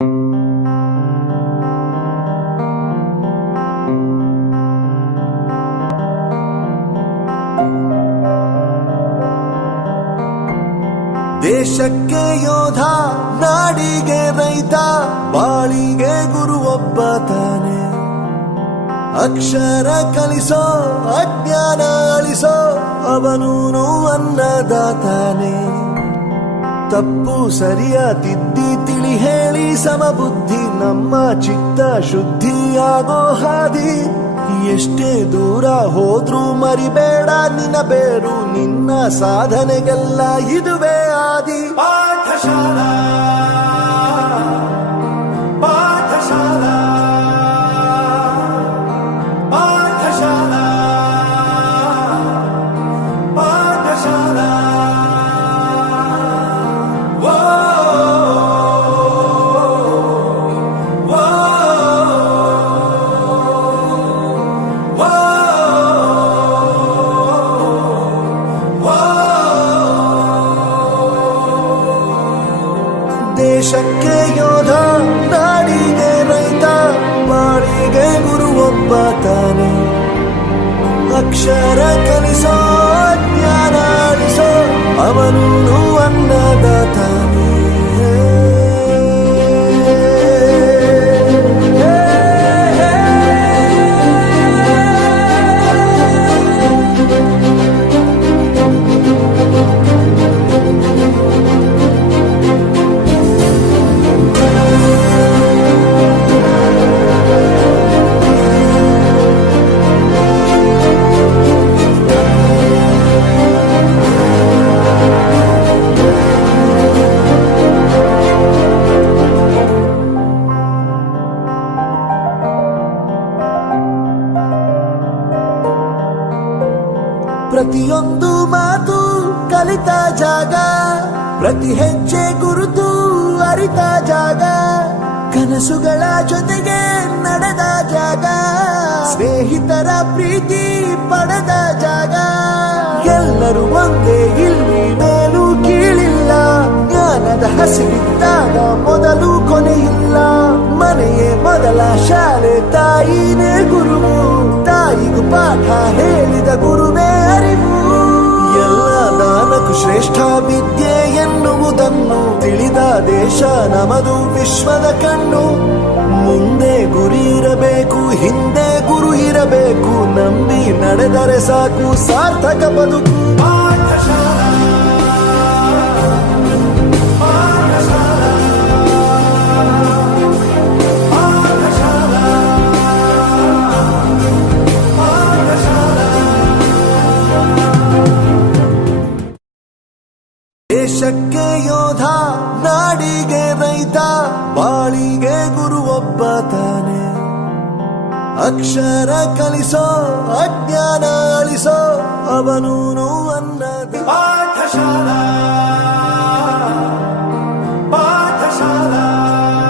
ದೇಶಕ್ಕೆ ಯೋಧ, ನಾಡಿಗೆ ರೈತ, ಬಾಳಿಗೆ ಗುರು ಒಬ್ಬ ತಾನೆ. ಅಕ್ಷರ ಕಲಿಸೋ, ಅಜ್ಞಾನ ಅಳಿಸೋ, ಅವನೂನು ಅನ್ನದಾತಾನೆ. ತಪ್ಪು ಸರಿಯ ತಿದ್ದಿ ತಿಳಿ ಹೇಳಿ ಸಮಬುದ್ಧಿ ನಮ್ಮ ಚಿತ್ತ ಶುದ್ಧಿಯಾಗೋ ಹಾದಿ. ಎಷ್ಟೇ ದೂರ ಹೋದ್ರೂ ಮರಿಬೇಡ ನಿನ್ನ ಬೇರು, ನಿನ್ನ ಸಾಧನೆಗೆಲ್ಲ ಇದುವೇ ಆದಿ. ಪಾಠಶಾಲಾ ಪಾಠಶಾಲಾ ಪಾಠಶಾಲಾ ಪಾಠಶಾಲಾ. ದೇಶಕ್ಕೆ ಯೋಧ, ನಾಡಿಗೆ ರೈತ, ಬಾಳಿಗೆ ಗುರು ಒಬ್ಬ ತಾನೆ. ಅಕ್ಷರ ಕಲಿಸೋ, ಜ್ಞಾನ ಅಳಿಸೋ, ಅವನೂನು ಅನ್ನದಾತಾನೆ. ಪ್ರತಿಯೊಂದು ಮಾತು ಕಲಿತ ಜಾಗ, ಪ್ರತಿ ಹೆಜ್ಜೆ ಗುರುತು ಅರಿತ ಜಾಗ, ಕನಸುಗಳ ಜೊತೆಗೆ ನಡೆದ ಜಾಗ, ಸ್ನೇಹಿತರ ಪ್ರೀತಿ ಪಡೆದ ಜಾಗ. ಎಲ್ಲರೂ ಒಂದೇ, ಇಲ್ಲಿ ಮೇಲೂ ಕೀಳಿಲ್ಲ, ಜ್ಞಾನದ ಹಸಿವಿದ್ದಾಗ ಮೊದಲು ಕೊನೆಯಿಲ್ಲ. ಮನೆಯೇ ಮೊದಲ ಶಾಲೆ, ತಾಯಿನೇ ಗುರುವು, ತಾಯಿಗೂ ಪಾಠ ಹೇಳಿದ ಗುರುವೇ ಅರಿವು. ಎಲ್ಲ ದಾನಕ್ಕೂ ಶ್ರೇಷ್ಠ ವಿದ್ಯೆ ಎನ್ನುವುದನ್ನು ತಿಳಿದ ದೇಶ ನಮದು, ವಿಶ್ವದ ಕಣ್ಣು. ಮುಂದೆ ಗುರಿ ಇರಬೇಕು, ಹಿಂದೆ ಗುರು ಇರಬೇಕು, ನಂಬಿ ನಡೆದರೆ ಸಾಕು ಸಾರ್ಥಕ ಬದುಕು. ಪಾಠಶಾಲಾ ಪಾಠಶಾಲಾ ಪಾಠಶಾಲಾ ಪಾಠಶಾಲಾ. ದೇಶಕ್ಕೆ ಯೋಧ, ನಾಡಿಗೆ ರೈತ, ಬಾಳಿಗೆ ಗುರು ಒಬ್ಬ ತಾನೆ. ಅಕ್ಷರ ಕಲಿಸೋ, ಅಜ್ಞಾನ ಅಳಿಸೋ, ಅವನು